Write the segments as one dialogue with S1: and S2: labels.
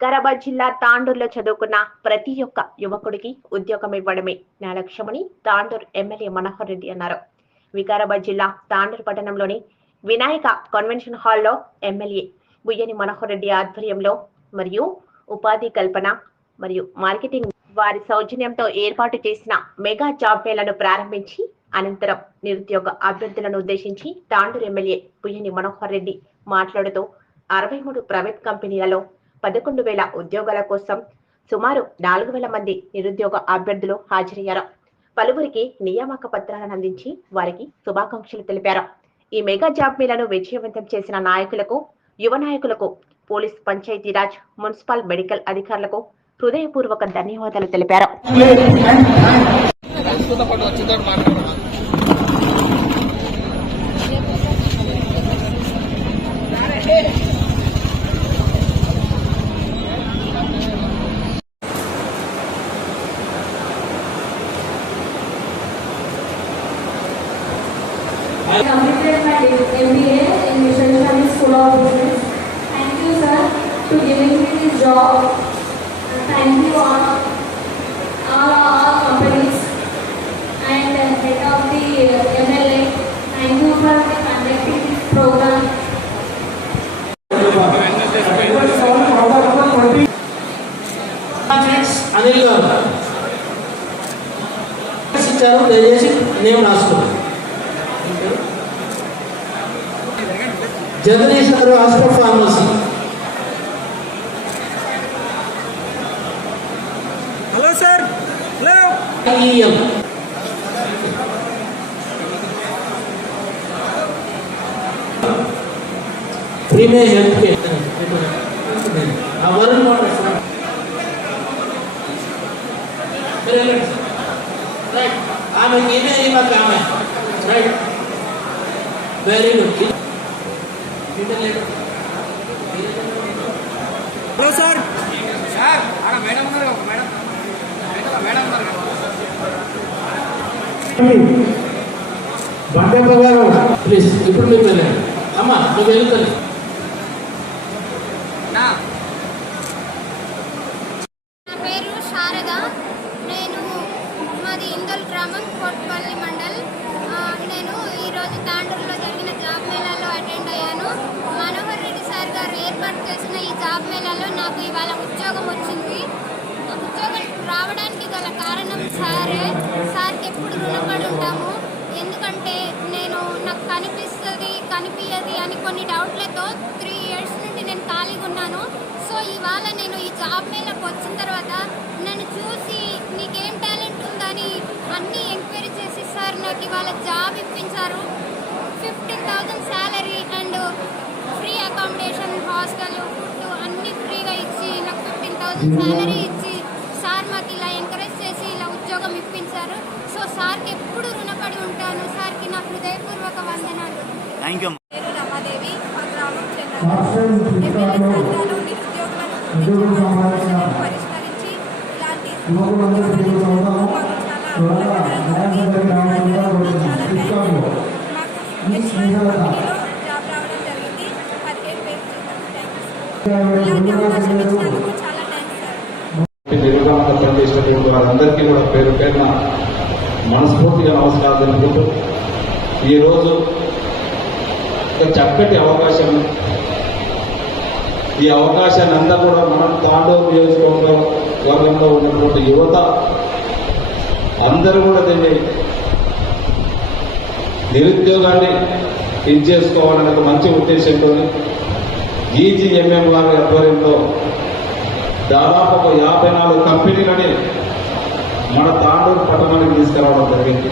S1: వికారాబాద్ జిల్లా తాండూరులో చదువుకున్న ప్రతి ఒక్క యువకుడికి ఉద్యోగం ఇవ్వడమే నా లక్ష్యమని తాండూరు ఎమ్మెల్యే మనోహర్ రెడ్డి అన్నారు. వికారాబాద్ జిల్లా తాండూరు పట్టణంలోని వినాయక కన్వెన్షన్ హాల్లో ఎమ్మెల్యే బుయ్యని మనోహర్ రెడ్డి ఆధ్వర్యంలో మరియు ఉపాధి కల్పన మరియు మార్కెటింగ్ వారి సౌజన్యంతో ఏర్పాటు చేసిన మెగా జాబ్ మేళను ప్రారంభించి అనంతరం నిరుద్యోగ అభ్యర్థులను ఉద్దేశించి తాండూరు ఎమ్మెల్యే బుయ్యని మనోహర్ రెడ్డి మాట్లాడుతూ అరవై మూడు ప్రైవేట్ కంపెనీలలో పదకొండు వేల ఉద్యోగాల కోసం సుమారు నాలుగు వేల మంది నిరుద్యోగ అభ్యర్థులు హాజరయ్యారు పలువురికి నియామక పత్రాలను అందించి వారికి శుభాకాంక్షలు తెలిపారు ఈ మెగా జాబ్ మేళను విజయవంతం చేసిన నాయకులకు యువ నాయకులకు పోలీస్ పంచాయతీరాజ్ మున్సిపల్ మెడికల్ అధికారులకు హృదయపూర్వక ధన్యవాదాలు తెలిపారు
S2: Hey!
S3: I completed my MBA in Mission Studies School of Business. Thank you, sir, to giving me this job. And Thank you all, all our companies and the head of the uh, MLA. Thank you for conducting this program.
S4: Friends Anil garu ఇచ్చారు దయచేసి నేను రాసుకోండి Jagadish గారు hospital pharmacy
S2: hello sir hello
S4: EM ప్రీమే health care ఆ Varun motor sir మీరు వెళ్ళండి sir right ఆమెకి ఇదే ఇవ్వక ఆమె right very
S2: good hello sir. Sir madam ఉన్నారు కదా, మేడం. మేడం ఉన్నారు
S4: ప్లీజ్ ఇప్పుడు మీరు అమ్మా నువ్వు వెళ్తాను
S2: నా
S5: నా పేరు శారద నేను మాది ఇందల్ గ్రామం కోట్పల్లి మండల్ ఆ, నేను ఈరోజు తాండూరులో జరిగిన జాబ్ మేళాలో అటెండ్ అయ్యాను మనోహర్ రెడ్డి సార్ గారు ఏర్పాటు చేసిన ఈ జాబ్ మేళాలో నాకు ఇవాళ ఉద్యోగం వచ్చింది. ఉద్యోగం రావడానికి గల కారణం సారే సార్కి ఎప్పుడు రుణపడి ఉంటాము ఎందుకంటే నేను నాకు కనిపిస్తుంది కనిపించదు అని కొన్ని డౌట్లతో త్రీ ఇయర్స్ నుండి నేను ఖాళీగా ఉన్నాను. సో ఇవాళ నేను ఈ జాబ్ మేళకు వచ్చిన తర్వాత నన్ను చూసి నీకేం టాలెంట్ ఉందని అన్నీ ఎంక్వైరీ చేసి సార్ నాకు ఇవాళ జాబ్ ఇప్పించారు. ఫిఫ్టీన్ శాలరీ ఇచ్చి సార్ మాకు ఇలా ఎంకరేజ్ చేసి ఇలా ఉద్యోగం ఇప్పించారు. సో సార్కి ఎప్పుడు రుణపడి ఉంటాను. సార్కి నా హృదయపూర్వక వందనాలు.
S6: థ్యాంక్ యూ
S5: పేరు రమాదేవి. మా గ్రామం నిరుద్యోగులను పరిష్కరించి ఇలాంటి మాకు. సార్
S7: పనిచేసినటువంటి వారందరికీ కూడా పేరు పేరున మనస్ఫూర్తిగా నమస్కారం తెలుపుకుంటూ ఈరోజు ఒక చక్కటి అవకాశం. ఈ అవకాశాన్ని అంతా కూడా మనం తాండూరు నియోజకవర్గ వర్గంలో ఉన్నటువంటి యువత అందరూ కూడా దీన్ని నిరుద్యోగాన్ని ఇది చేసుకోవాలనే ఒక మంచి ఉద్దేశంతో ఈజీఎంఎం వారి ఆధ్వర్యంలో దాదాపు ఒక యాభై నాలుగు కంపెనీలని మన తాండూరు పట్టణానికి తీసుకురావడం జరిగింది.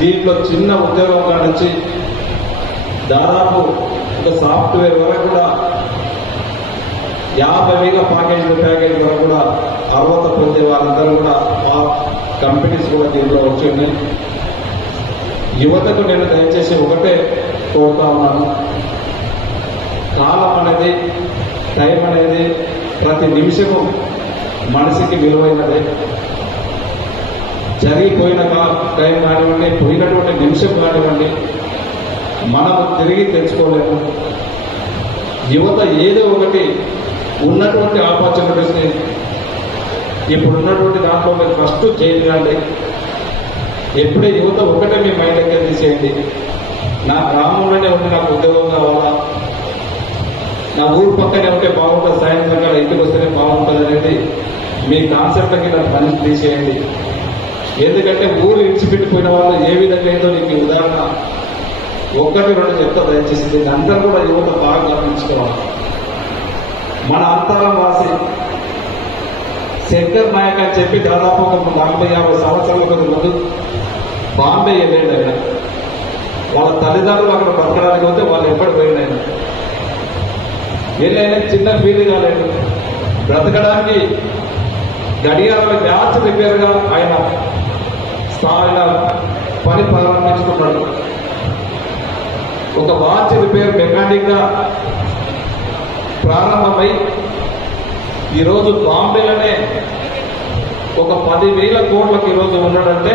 S7: దీంట్లో చిన్న ఉద్యోగం నుంచి దాదాపు ఒక సాఫ్ట్వేర్ వరకు కూడా యాభై వేల ప్యాకేజీల ప్యాకేజ్ వరకు కూడా అర్హత పొందే వారందరూ కూడా ఆ కంపెనీస్ కూడా దీంట్లో వచ్చింది. యువతకు నేను దయచేసి ఒకటే కోరుతా ఉన్నాను. కాలం అనేది టైం అనేది ప్రతి నిమిషము మనిషికి విలువైనదే. జరిగిపోయిన కా- టైం కానివ్వండి పోయినటువంటి నిమిషం కానివ్వండి మనం తిరిగి తెచ్చుకోలేము యువత ఏదో ఒకటి ఉన్నటువంటి ఆపర్చునిటీస్ని ఇప్పుడు ఉన్నటువంటి దాంట్లో మీరు ఫస్ట్ చేయండి. ఎప్పుడే యువత ఒకటే మీ మైండ్ ఎక్కడ తీసేయండి నా గ్రామంలోనే ఉండి నాకు ఉద్యోగం కావాలా? నా ఊరు పక్కనే ఉంటే బాగుంటుంది సాయంత్రం కల్లా ఇంటికి వస్తేనే బాగుంటుంది అనేది మీ కాన్సెప్ట్ కింద పని తీసేయండి. ఎందుకంటే ఊరు ఇడిచిపెట్టిపోయిన వాళ్ళు ఏ విధంగా అయిందో నీకు ఉదాహరణ ఒక్కటి రెండు చెప్తా దయచేసి దీన్ని అందరూ కూడా యువత బాగా గమనించుకోవాలి. మన అంతరం వాసి శంకర్ నాయక్ అని చెప్పి దాదాపు ఒక నలభై యాభై సంవత్సరాల కొద్ది ముందు బాంబే వెళ్ళాడు ఆయన. వాళ్ళ తల్లిదండ్రులు అక్కడ బతకడానికి పోతే వాళ్ళు ఎప్పుడు పోయిండు ఆయన? వెళ్ళి చిన్న ఫీల్ కాలేదు. బ్రతకడానికి గడియారాల వ్యాచ్ రిపేర్గా ఆయన స్థాయిలో పని ప్రారంభించుకున్నాడు. ఒక వాచ్ రిపేర్ మెకానిక్గా ప్రారంభమై ఈరోజు బాంబేలోనే ఒక పదివేల కోట్లకు ఈరోజు ఉన్నాడంటే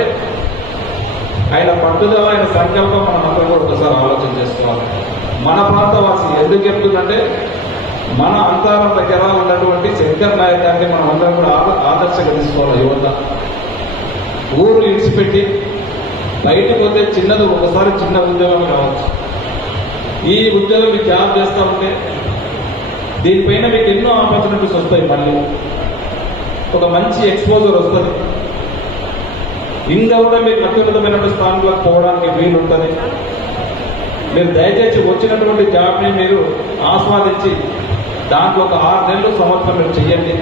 S7: ఆయన పట్టుదల ఆయన సంకల్పం మనం అందరూ కూడా ఒకసారి ఆలోచన చేసుకోవాలి మన ప్రాంతవాసి ఎందుకు చెప్తుందంటే మన అంతరం దగ్గర ఉన్నటువంటి శంకర్ నాయక్ గారిని మనం అందరం కూడా ఆదర్శంగా తీసుకోవాలి యువత. ఊరు ఇడిచిపెట్టి బయటకు పోతే చిన్నది ఒకసారి చిన్న ఉద్యోగం కావచ్చు. ఈ ఉద్యోగం మీకు జాబ్ చేస్తా ఉంటే దీనిపైన మీకు ఎన్నో ఆపర్చునిటీస్ వస్తాయి మళ్ళీ. ఒక మంచి ఎక్స్పోజర్ వస్తుంది. ఇంకా కూడా మీకు అత్యున్నతమైన స్థానంలోకి పోవడానికి వీలు ఉంటుంది. మీరు దయచేసి వచ్చినటువంటి జాబ్ని మీరు ఆస్వాదించి దాంట్లో ఒక ఆరు నెలలు సంవత్సరం మీరు చేయండి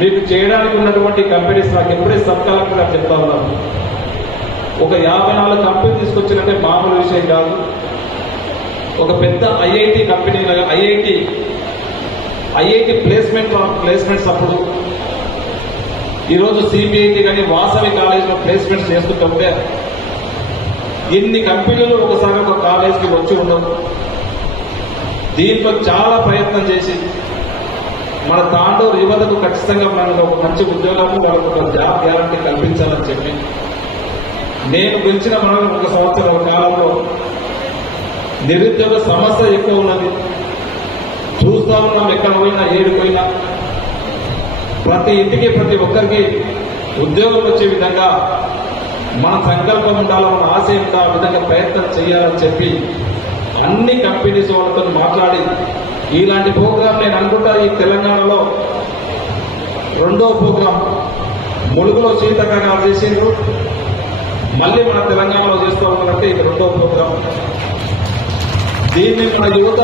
S7: మీకు చేయడానికి ఉన్నటువంటి కంపెనీస్ నాకు ఎప్పుడే సబ్ కలెక్టర్ గారు చెప్తా ఉన్నాను ఒక యాభై నాలుగు కంపెనీ తీసుకొచ్చినట్టే మామూలు విషయం కాదు. ఒక పెద్ద IIT company IIT IIT placement placements అప్పుడు ఈరోజు సిబిఐటి కానీ వాసవి కాలేజీలో ప్లేస్మెంట్స్ చేస్తుంటే ఇన్ని కంపెనీలు ఒకసారి ఒక కాలేజీకి వచ్చి ఉండవు. దీంట్లో చాలా ప్రయత్నం చేసి మన తాండూరు యువతకు ఖచ్చితంగా మనకు ఒక మంచి ఉద్యోగాలు వాళ్ళకు ఒక జాబ్ గ్యారంటీ కల్పించాలని చెప్పి నేను పెంచిన మనం ఒక సంవత్సరం కాలంలో నిరుద్యోగ సమస్య ఎక్కువ ఉన్నది. చూస్తా ఉన్నాం ఎక్కడ పోయినా ఏడు పోయినా. ప్రతి ఇంటికి ప్రతి ఒక్కరికి ఉద్యోగం వచ్చే విధంగా మన సంకల్పం ఉండాలి మన ఆశయం ఉండాలి ఆ విధంగా ప్రయత్నం చేయాలని చెప్పి అన్ని కంపెనీస్ వాళ్ళతో మాట్లాడి. ఇలాంటి ప్రోగ్రాం నేను అనుకుంటా ఈ తెలంగాణలో రెండో ప్రోగ్రాం ములుగులో సీతక్క గారు చేసిండ్రు. మళ్ళీ మన తెలంగాణలో చేస్తూ ఉన్నారంటే ఇది రెండో ప్రోగ్రాం దీన్ని మన యువత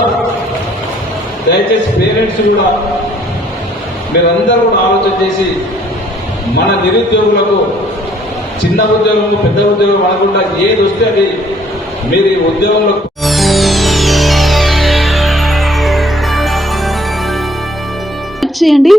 S7: దయచేసి పేరెంట్స్ కూడా మీరందరూ కూడా ఆలోచన చేసి మన నిరుద్యోగులకు చిన్న ఉద్యోగం పెద్ద ఉద్యోగం అనకుండా ఏది వస్తే అది మీరు ఈ ఉద్యోగంలో